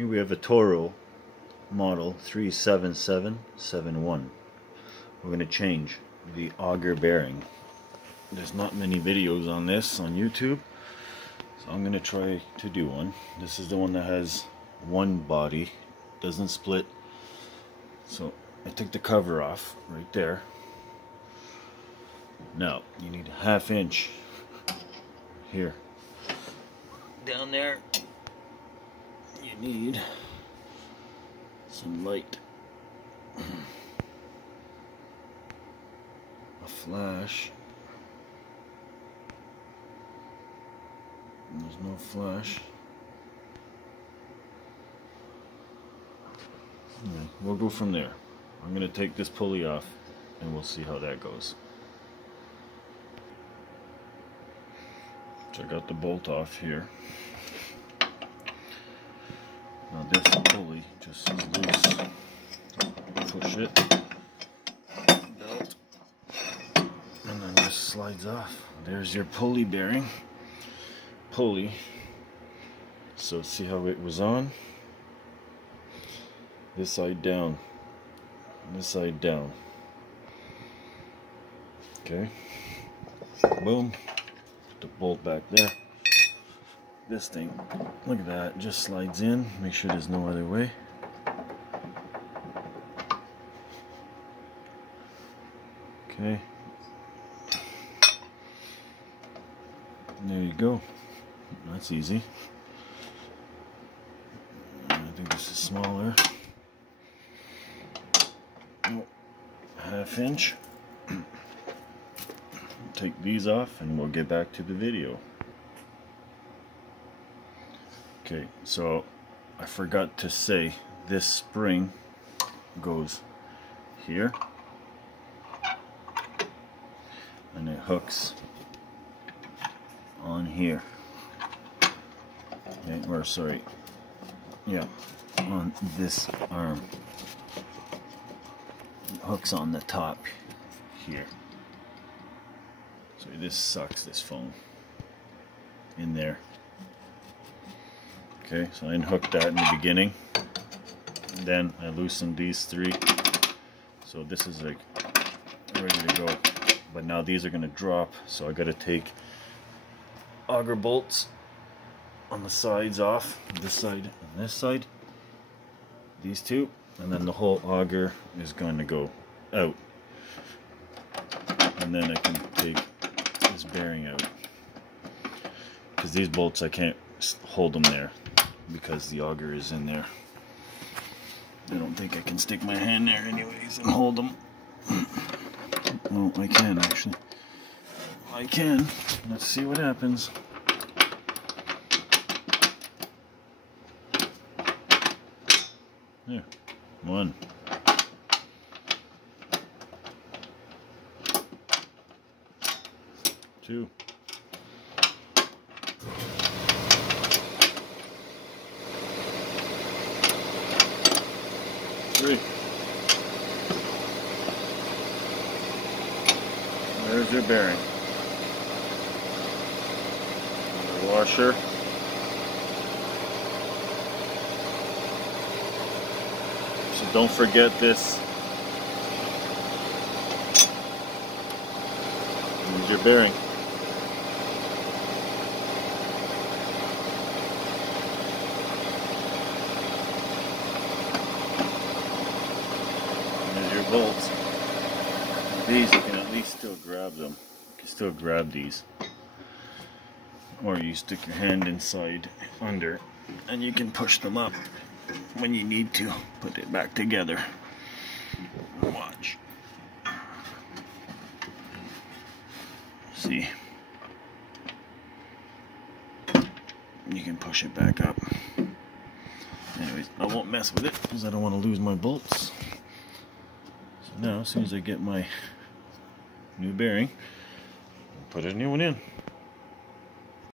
Here we have a Toro model 37771. We're going to change the auger bearing. There's not many videos on this on YouTube, so I'm going to try to do one. This is the one that has one body, doesn't split. So I took the cover off right there. Now you need a 1/2 inch here. Down there you need some light, a flash. There's no flash. Anyway, we'll go from there. I'm going to take this pulley off and we'll see how that goes. So I got the bolt off here. Now this pulley just is loose. Push it, belt, and then just slides off. There's your pulley bearing. Pulley. So see how it was on? This side down. This side down. Okay. Boom. Put the bolt back there. This thing, look at that, just slides in. Make sure there's no other way. Okay. There you go. That's easy. I think this is smaller. Oh, 1/2 inch. Take these off and we'll get back to the video. Okay, so I forgot to say this spring goes here and it hooks on here. Okay, or sorry, yeah, on this arm. It hooks on the top here. So this sucks this foam in there. Okay, so I unhooked that in the beginning. Then I loosened these three. So this is like ready to go. But now these are going to drop, so I got to take auger bolts on the sides off, this side and this side. These two, and then the whole auger is going to go out. And then I can take this bearing out. Because these bolts I can't hold them there, because the auger is in there. I don't think I can stick my hand there anyways and hold them. Well, I can actually. I can. Let's see what happens. There. 1. 2. 3. There's your bearing. The washer. So don't forget this. Here's your bearing. Bolts. These you can at least still grab them. You can still grab these. Or you stick your hand inside under and you can push them up when you need to put it back together. Watch. See? You can push it back up. Anyways, I won't mess with it because I don't want to lose my bolts. Now, as soon as I get my new bearing, I'll put a new one in.